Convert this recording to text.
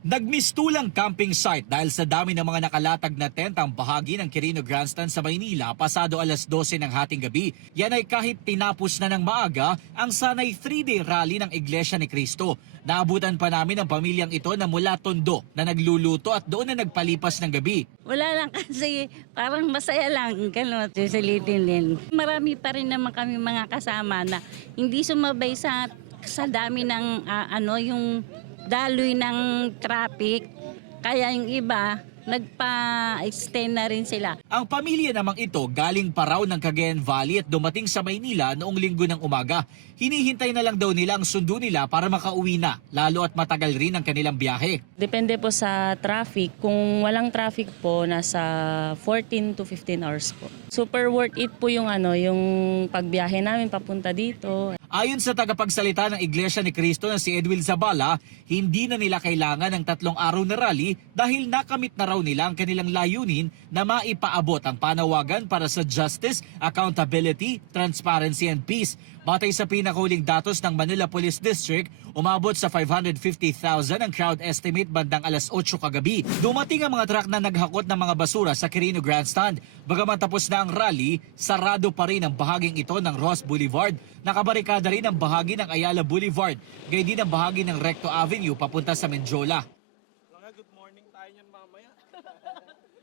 Nagmistulang camping site dahil sa dami ng mga nakalatag na tent ang bahagi ng Quirino Grandstand sa Maynila pasado alas 12 ng hating gabi. Yan ay kahit tinapos na ng maaga ang sanay 3-day rally ng Iglesia ni Cristo. Naabutan pa namin ang pamilyang ito na mula Tondo na nagluluto at doon na nagpalipas ng gabi. Wala lang kasi parang masaya lang, gano'n, susilitin din. Marami pa rin naman kami mga kasama na hindi sumabay sa dami ng yung daloy ng traffic, kaya yung iba nagpa-extend na rin sila. Ang pamilya namang ito galing pa raw ng Cagayan Valley at dumating sa Maynila noong linggo ng umaga. Hinihintay na lang daw nila ang sundo nila para makauwi na, lalo at matagal rin ang kanilang biyahe. Depende po sa traffic. Kung walang traffic po, nasa 14 to 15 hours po. Super worth it po yung pagbiyahe namin papunta dito. Ayon sa tagapagsalita ng Iglesia ni Cristo na si Edwin Zabala, hindi na nila kailangan ng 3 araw na rally dahil nakamit na raw nila ang kanilang layunin na maipaabot ang panawagan para sa justice, accountability, transparency and peace. Batay sa pinakahuling datos ng Manila Police District, umabot sa 550,000 ang crowd estimate bandang alas 8 kagabi. Dumating ang mga truck na naghakot ng mga basura sa Quirino Grandstand. Bagaman tapos na ang rally, sarado pa rin ang bahaging ito ng Ross Boulevard. Nakabarikada rin ang bahagi ng Ayala Boulevard, gayon din ang bahagi ng Recto Avenue papunta sa Menjola.